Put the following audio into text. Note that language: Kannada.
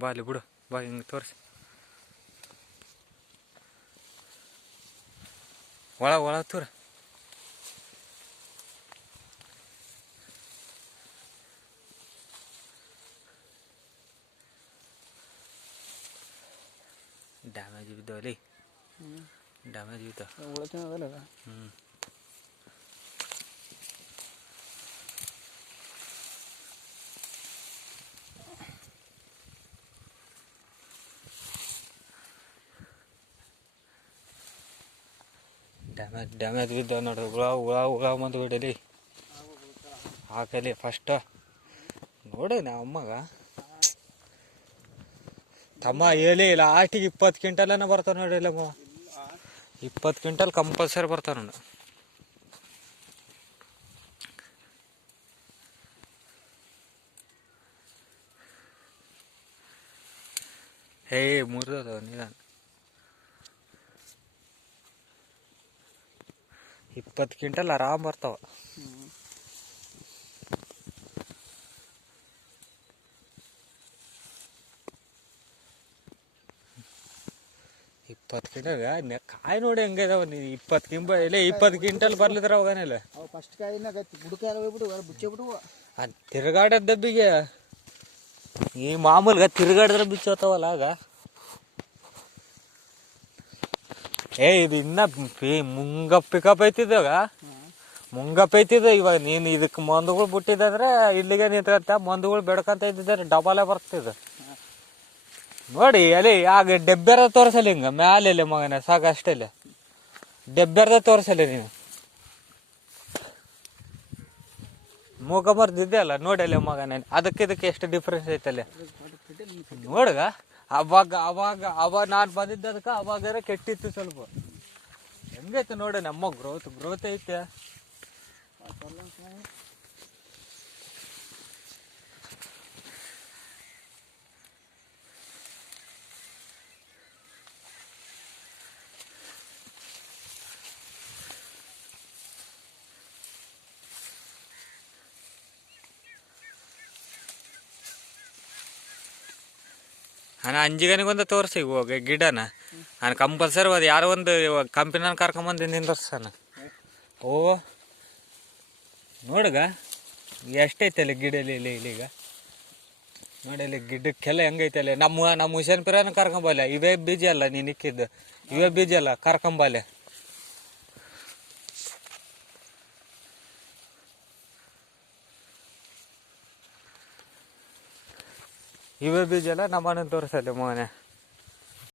ಬಾ ಅಲ್ಲಿ ಬಿಡು, ಬಾ ಹಿಂಗೆ ತೋರಿಸಿ. ಒಳ ತೂರ. ಡ್ಯಾಮೇಜ್ ಬಿದ್ದಾವಲ್ಲಿ, ಡ್ಯಾಮೇಜ್ ಬಿದ್ದಾವ. ಡ್ಯಾಮೇಜ್ ಬಿದ್ದಾವ ನೋಡ್ರಿ. ಹುಳ ಬಂದು ಬಿಡಲಿ ಹಾಕಲಿ ಫಸ್ಟ್ ನೋಡಿ. ನಾ ಅಮ್ಮಗ ತಮ್ಮ ಹೇಳಿ ಲಾಸ್ಟಿಗೆ 20 ಕ್ವಿಂಟಲನ ಬರ್ತಾವ ನೋಡಿ. ಇಲ್ಲ 20 ಕ್ವಿಂಟಲ್ ಕಂಪಲ್ಸರಿ ಬರ್ತಾವ ನೋಡಿ. ಹೇ ಮುರಿದವ ನಿಧಾನ. 20 ಕ್ವಿಂಟಲ್ ಆರಾಮ್ ಬರ್ತಾವ. ಇಪ್ಪತ್ತು ಕ್ವಿಂಟಲ್ ಕಾಯಿ ನೋಡಿ ಹಂಗಿದಾವ. 20 ಕ್ವಿಂಟಲ್ ಬರ್ಲಿದ್ರ ಹೋಗಾನಿಲ್ಲ. ತಿರುಗಾಡದ ದಬ್ಬಿಗೆ ಈ ಮಾಮೂಲ್ಗ ತಿರುಗಾಡಿದ್ರೆ ಬಿಚ್ಚೋತಾವಲ್ಲ ಆಗ. ಇದು ಇನ್ನ ಮುಂಗಪ್ಪಿಕಪ್ ಐತಿದ್ದಾಗ ಇವಾಗ ನೀನು ಇದಕ್ಕೆ ಮಂದುಗಳು ಬಿಟ್ಟಿದ್ರೆ ಇಲ್ಲಿಗೆ ನಿಂತ್ಕಂತ ಮಂದುಗಳು ಬೆಡ್ಕಂತ ಇದ್ದಿದ್ದಾರೆ ಡಬಲೇ ಬರ್ತಿದ್ದ ನೋಡಿ. ಅಲ್ಲಿ ಆಗ ಡೆಬ್ಬೆರದ ತೋರಿಸಲಿ ಹಿಂಗ ಮ್ಯಾಲೆ ಮಗನ ಸಾಕು ಅಷ್ಟೇ. ಡೆಬ್ಬೆರದ ತೋರಿಸಲಿ ನೀನು ಮೂಗ ಬರ್ದಿದ್ದೆ ಅಲ್ಲ ನೋಡಿ ಅಲ್ಲಿ ಮಗನ. ಅದಕ್ಕೆ ಎಷ್ಟು ಡಿಫ್ರೆನ್ಸ್ ಐತಲ್ಲ ನೋಡ್ಗ. ಅವಾಗ ನಾನು ಬಂದಿದ್ದದಕ್ಕೆ ಅವಾಗ ಕೆಟ್ಟಿತ್ತು ಸ್ವಲ್ಪ. ಹೆಂಗೈತೆ ನೋಡಿ ನಮ್ಮ ಗ್ರೋತ್ ಐತೆ. ನಾನು ಅಂಜಿಗನಿಗೊಂದು ತೋರಿಸಿ ಇವಾಗ ಗಿಡನ. ನಾನು ಕಂಪಲ್ಸರಿ ಅದು ಯಾರೋ ಒಂದು ಕಂಪಿನ ಕರ್ಕೊಂಬಂದು ನಿಂದರ್ಸಾನ. ಓ ನೋಡ್ಗ ಎಷ್ಟೈತೆ ಅಲ್ಲಿ ಗಿಡಲ್ಲಿ ಇಲ್ಲಿಗ ನೋಡಿ. ಅಲ್ಲಿ ಗಿಡಕ್ಕೆಲ್ಲ ಹೆಂಗೈತೆ ಅಲ್ಲಿ. ನಮ್ಮ ಹುಷೇನ್ ಪಿರಾನ ಕರ್ಕೊಂಬಲ್ಲ. ಇವೇ ಬೀಜ ಅಲ್ಲ ನೀನು ಇಕ್ಕಿದ್ದು, ಇವೇ ಬೀಜ ಅಲ್ಲ ಕರ್ಕೊಂಬಲ್ಲ. ಇವೇ ಬೀಜ ಅಲ್ಲ ನಮ್ಮನ್ನ ತೋರಿಸಲ್ಲ ಮಗನೆ.